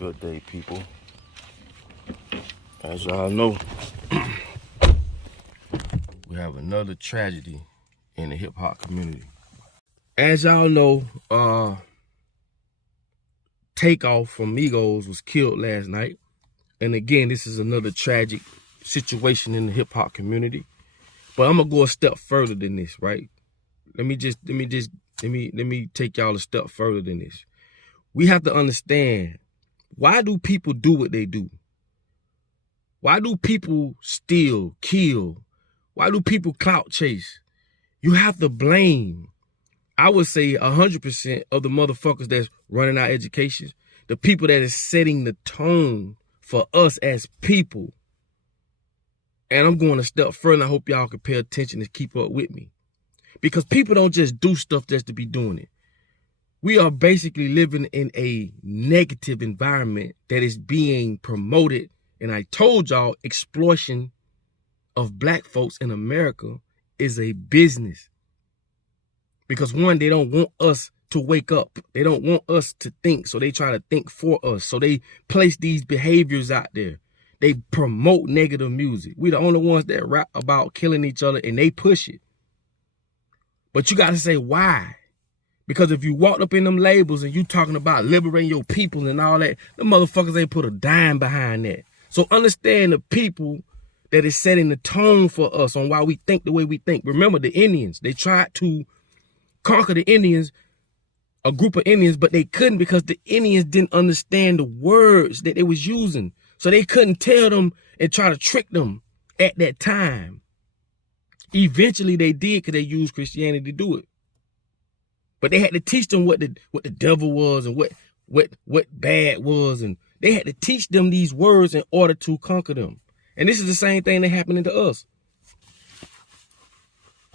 Good day, people. As y'all know, we have another tragedy in the hip-hop community. As y'all know, Takeoff from Migos was killed last night. And again, this is another tragic situation in the hip-hop community. But I'm gonna go a step further than this, right? Let me take y'all a step further than this. We have to understand, why do people do what they do? Why do people steal, kill? Why do people clout chase? You have to blame, I would say 100% of the motherfuckers that's running our education, the people that is setting the tone for us as people. And I'm going a step further, and I hope y'all can pay attention and keep up with me. Because people don't just do stuff just to be doing it. We are basically living in a negative environment that is being promoted. And I told y'all, exploitation of black folks in America is a business. Because one, they don't want us to wake up. They don't want us to think, so they try to think for us. So they place these behaviors out there. They promote negative music. We the only ones that rap about killing each other, and they push it. But you got to say why. Because if you walked up in them labels and you talking about liberating your people and all that, the motherfuckers ain't put a dime behind that. So understand the people that is setting the tone for us on why we think the way we think. Remember the Indians, they tried to conquer the Indians, a group of Indians, but they couldn't because the Indians didn't understand the words that they was using. So they couldn't tell them and try to trick them at that time. Eventually they did because they used Christianity to do it. But they had to teach them what the devil was and what bad was. And they had to teach them these words in order to conquer them. And this is the same thing that happened to us.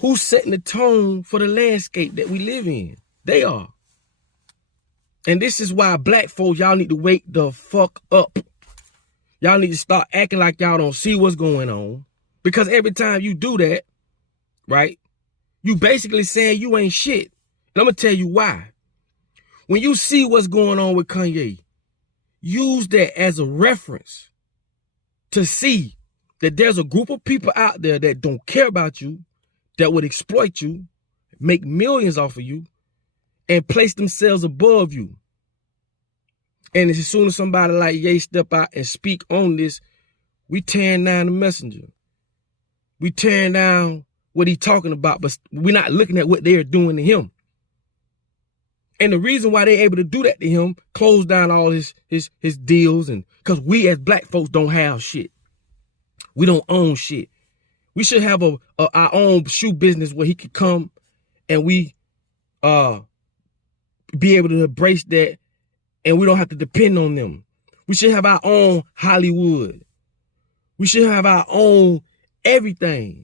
Who's setting the tone for the landscape that we live in? They are. And this is why black folks, y'all need to wake the fuck up. Y'all need to start acting like y'all don't see what's going on. Because every time you do that, right, you basically saying you ain't shit. And I'm going to tell you why. When you see what's going on with Kanye, use that as a reference to see that there's a group of people out there that don't care about you, that would exploit you, make millions off of you, and place themselves above you. And as soon as somebody like Ye step out and speak on this, we tearing down the messenger. We tearing down what he talking about, but we're not looking at what they're doing to him. And the reason why they're able to do that to him, close down all his deals, and because we as black folks don't have shit. We don't own shit. We should have our own shoe business where he could come and we be able to embrace that, and we don't have to depend on them. We should have our own Hollywood. We should have our own everything.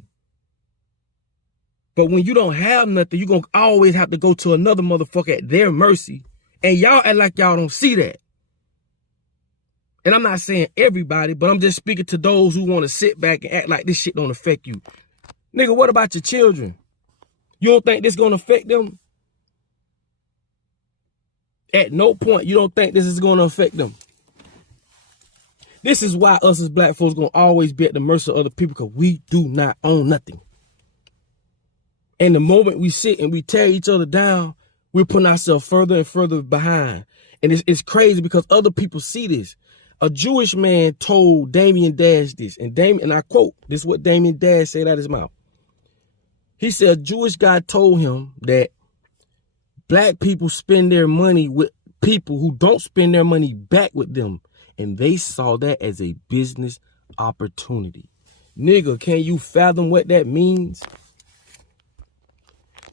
But when you don't have nothing, you're going to always have to go to another motherfucker at their mercy. And y'all act like y'all don't see that. And I'm not saying everybody, but I'm just speaking to those who want to sit back and act like this shit don't affect you. Nigga, what about your children? You don't think this going to affect them? At no point you don't think this is going to affect them. This is why us as black folks going to always be at the mercy of other people, because we do not own nothing. And the moment we sit and we tear each other down, we're putting ourselves further and further behind. And it's crazy because other people see this. A Jewish man told Damian Dash this, and I quote, this is what Damian Dash said out of his mouth. He said a Jewish guy told him that black people spend their money with people who don't spend their money back with them. And they saw that as a business opportunity. Nigga, can you fathom what that means?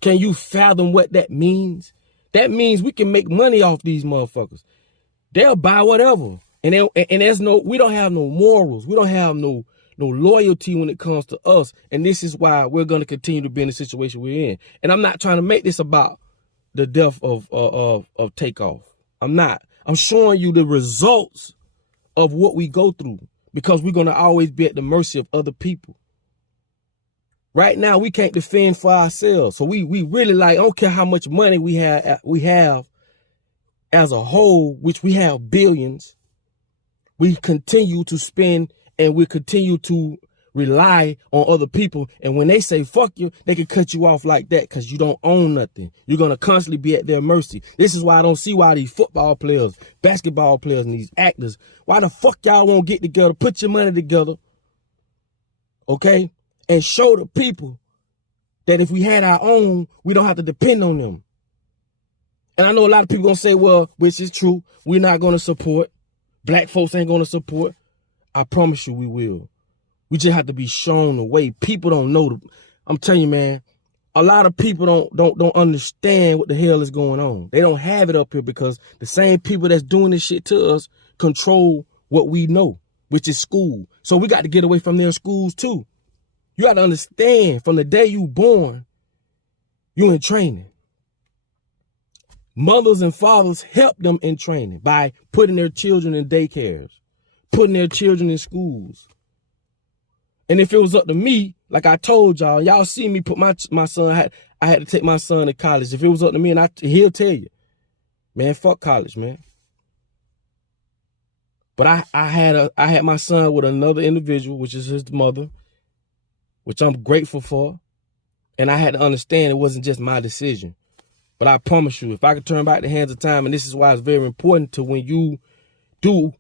Can you fathom what that means? That means we can make money off these motherfuckers. They'll buy whatever. And we don't have no morals. We don't have no loyalty when it comes to us. And this is why we're going to continue to be in the situation we're in. And I'm not trying to make this about the death of Takeoff. I'm not. I'm showing you the results of what we go through, because we're going to always be at the mercy of other people. Right now, we can't defend for ourselves. So we really, like, I don't care how much money we have as a whole, which we have billions. We continue to spend and we continue to rely on other people. And when they say fuck you, they can cut you off like that because you don't own nothing. You're going to constantly be at their mercy. This is why I don't see why these football players, basketball players, and these actors, why the fuck y'all won't get together, put your money together, okay, and show the people that if we had our own, we don't have to depend on them. And I know a lot of people going to say, well, which is true, we're not going to support. Black folks ain't going to support. I promise you we will. We just have to be shown the way. People don't know. I'm telling you, man, a lot of people don't understand what the hell is going on. They don't have it up here because the same people that's doing this shit to us control what we know, which is school. So we got to get away from their schools too. You got to understand, from the day you born, you in training. Mothers and fathers help them in training by putting their children in daycares, putting their children in schools. And if it was up to me, like I told y'all see me put my son, I had to take my son to college. If it was up to me, and he'll tell you, man, fuck college, man. But I had my son with another individual, which is his mother, which I'm grateful for. And I had to understand it wasn't just my decision. But I promise you, if I could turn back the hands of time, and this is why it's very important to when you do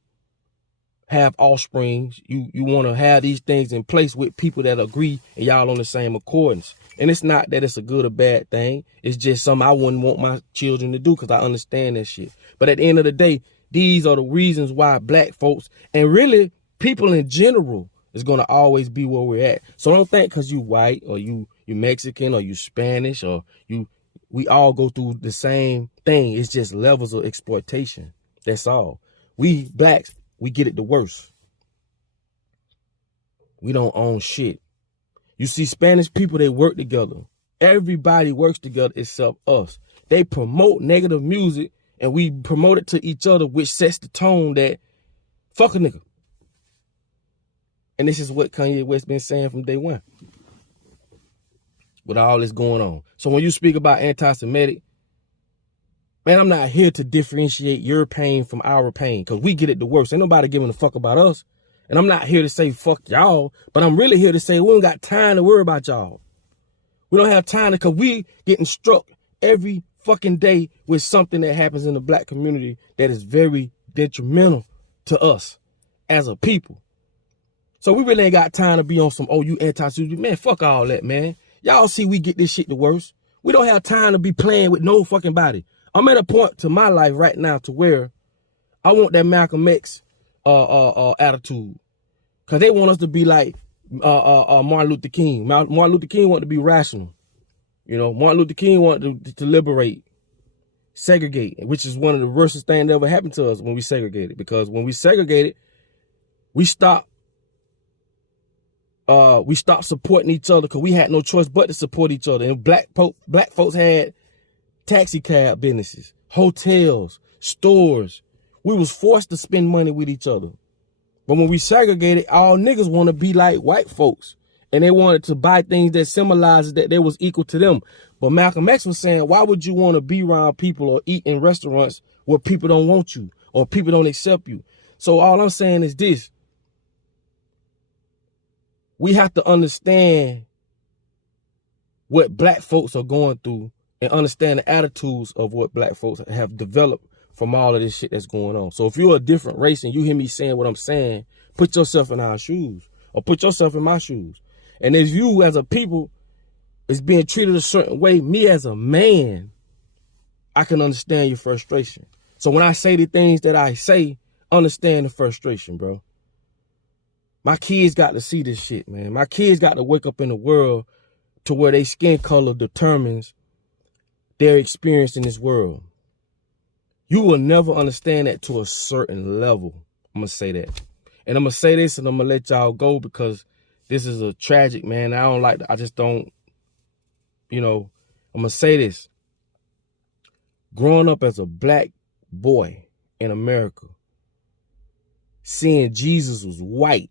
have offspring, you want to have these things in place with people that agree and y'all on the same accordance. And it's not that it's a good or bad thing. It's just something I wouldn't want my children to do because I understand that shit. But at the end of the day, these are the reasons why black folks and really people in general is going to always be where we're at. So don't think because you white or you Mexican or you Spanish or we all go through the same thing. It's just levels of exploitation. That's all. We blacks, we get it the worst. We don't own shit. You see Spanish people, they work together. Everybody works together except us. They promote negative music and we promote it to each other, which sets the tone that fuck a nigga. And this is what Kanye West been saying from day one. With all this going on. So when you speak about anti-Semitic, man, I'm not here to differentiate your pain from our pain because we get it the worst. Ain't nobody giving a fuck about us. And I'm not here to say fuck y'all, but I'm really here to say we don't got time to worry about y'all. We don't have time because we getting struck every fucking day with something that happens in the black community that is very detrimental to us as a people. So we really ain't got time to be on some, oh, you anti-Semitic. Man, fuck all that, man. Y'all see we get this shit the worst. We don't have time to be playing with no fucking body. I'm at a point to my life right now to where I want that Malcolm X attitude. Because they want us to be like Martin Luther King. Martin Luther King wanted to be rational. You know, Martin Luther King wanted to liberate, segregate, which is one of the worst things that ever happened to us when we segregated. Because when we segregated, we stopped supporting each other because we had no choice but to support each other. And black folks had taxi cab businesses, hotels, stores. We was forced to spend money with each other. But when we segregated, all niggas want to be like white folks. And they wanted to buy things that symbolizes that they was equal to them. But Malcolm X was saying, why would you want to be around people or eat in restaurants where people don't want you or people don't accept you? So all I'm saying is this. We have to understand what black folks are going through and understand the attitudes of what black folks have developed from all of this shit that's going on. So if you're a different race and you hear me saying what I'm saying, put yourself in our shoes or put yourself in my shoes. And if you as a people is being treated a certain way, me as a man, I can understand your frustration. So when I say the things that I say, understand the frustration, bro. My kids got to see this shit, man. My kids got to wake up in the world to where their skin color determines their experience in this world. You will never understand that to a certain level. I'm going to say that. And I'm going to say this and I'm going to let y'all go because this is a tragic, man. I just don't, I'm going to say this. Growing up as a black boy in America, seeing Jesus was white,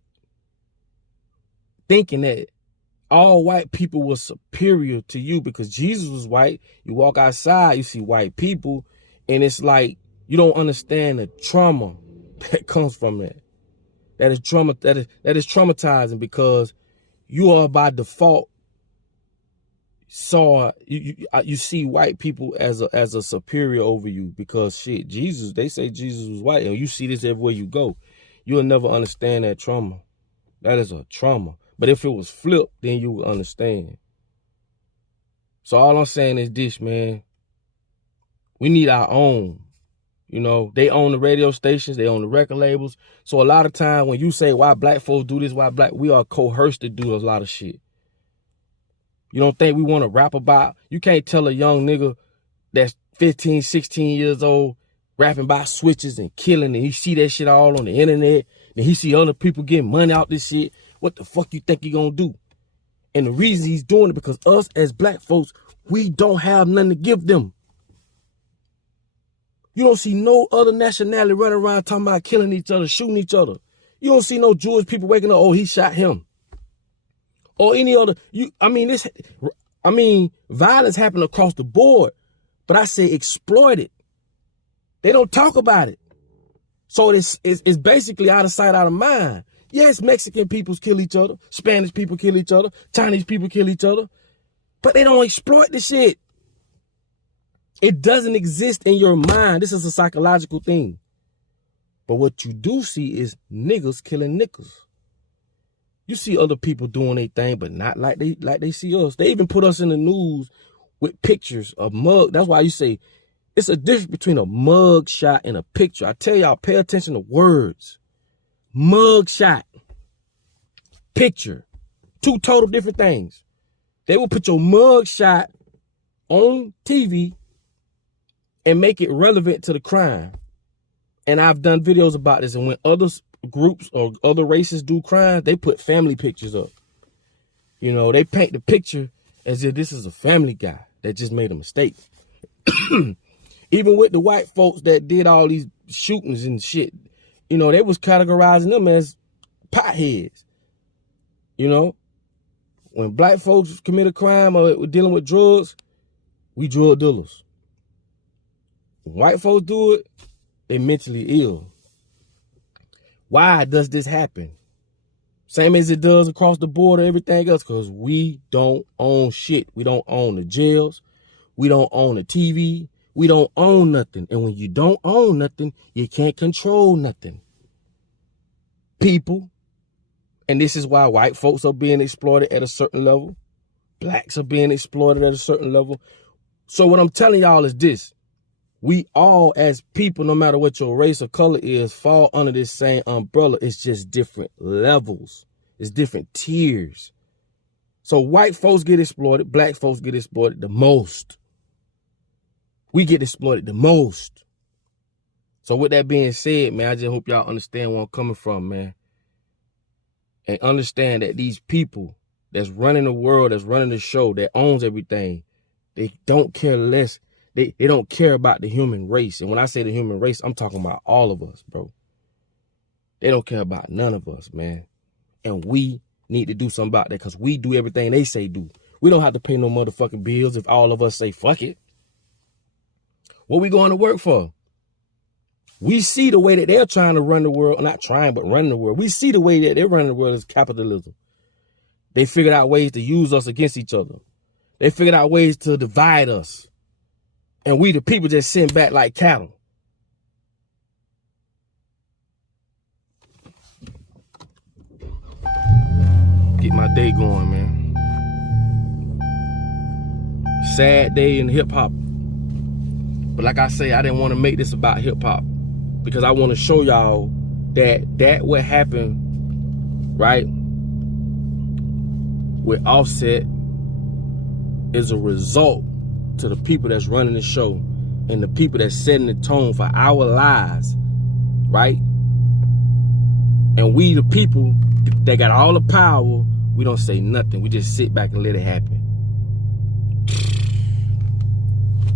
thinking that all white people were superior to you because Jesus was white. You walk outside, you see white people, and it's like you don't understand the trauma that comes from that. that is traumatizing, because you are by default you see white people as a superior over you, because shit, Jesus, they say Jesus was white, and you see this everywhere you go. You'll never understand that trauma. That is a trauma. But if it was flipped, then you would understand. So all I'm saying is this, man. We need our own. You know, they own the radio stations, they own the record labels. So a lot of time when you say why black folks do this, we are coerced to do a lot of shit. You don't think we want to rap about? You can't tell a young nigga that's 15, 16 years old rapping about switches and killing, and he see that shit all on the internet, and he see other people getting money out this shit. What the fuck you think he gonna do? And the reason he's doing it because us as black folks, we don't have nothing to give them. You don't see no other nationality running around talking about killing each other, shooting each other. You don't see no Jewish people waking up, oh, he shot him. Or any other, violence happened across the board, but I say exploit it. They don't talk about it. So it's basically out of sight, out of mind. Yes, Mexican people kill each other, Spanish people kill each other, Chinese people kill each other, but they don't exploit the shit. It doesn't exist in your mind. This is a psychological thing. But what you do see is niggas killing niggas. You see other people doing their thing, but not like they see us. They even put us in the news with pictures of mug. That's why you say it's a difference between a mug shot and a picture. I tell y'all, pay attention to words. Mug shot, picture, two total different things. They will put your mug shot on TV and make it relevant to the crime. And I've done videos about this. And when other groups or other races do crimes, they put family pictures up. You know, they paint the picture as if this is a family guy that just made a mistake. Even with the white folks that did all these shootings and shit, you know, they was categorizing them as potheads. You know, when black folks commit a crime or dealing with drugs, we drug dealers. When white folks do it, they mentally ill. Why does this happen? Same as it does across the board or everything else, because we don't own shit. We don't own the jails. We don't own the TV. We don't own nothing. And when you don't own nothing, you can't control nothing. People. And this is why white folks are being exploited at a certain level. Blacks are being exploited at a certain level. So what I'm telling y'all is this. We all as people, no matter what your race or color is, fall under this same umbrella. It's just different levels. It's different tiers. So white folks get exploited. Black folks get exploited the most. We get exploited the most. So with that being said, man, I just hope y'all understand where I'm coming from, man. And understand that these people that's running the world, that's running the show, that owns everything, they don't care less. They don't care about the human race. And when I say the human race, I'm talking about all of us, bro. They don't care about none of us, man. And we need to do something about that, because we do everything they say do. We don't have to pay no motherfucking bills if all of us say fuck it. What we going to work for? We see the way that they're trying to run the world. Not trying, but running the world. We see the way that they're running the world as capitalism. They figured out ways to use us against each other. They figured out ways to divide us. And we the people just sitting back like cattle. Get my day going, man. Sad day in hip hop. But like I say, I didn't want to make this about hip hop, because I want to show y'all that what happened, right, with Offset is a result to the people that's running the show and the people that's setting the tone for our lives, right? And we the people that got all the power, we don't say nothing. We just sit back and let it happen.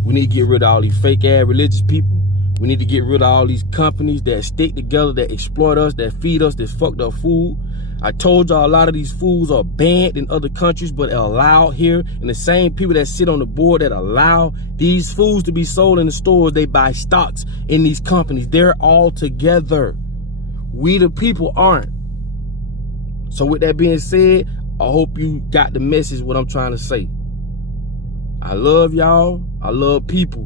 We need to get rid of all these fake ass religious people. We need to get rid of all these companies that stick together, that exploit us, that feed us this fucked up food. I told y'all a lot of these foods are banned in other countries, but are allowed here. And the same people that sit on the board that allow these foods to be sold in the stores, they buy stocks in these companies. They're all together. We the people aren't. So with that being said, I hope you got the message what I'm trying to say. I love y'all. I love people.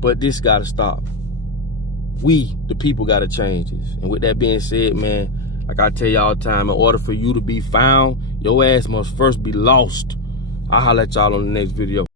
But this gotta stop. We, the people, gotta change this. And with that being said, man, like I tell y'all all the time, in order for you to be found, your ass must first be lost. I'll holler at y'all on the next video.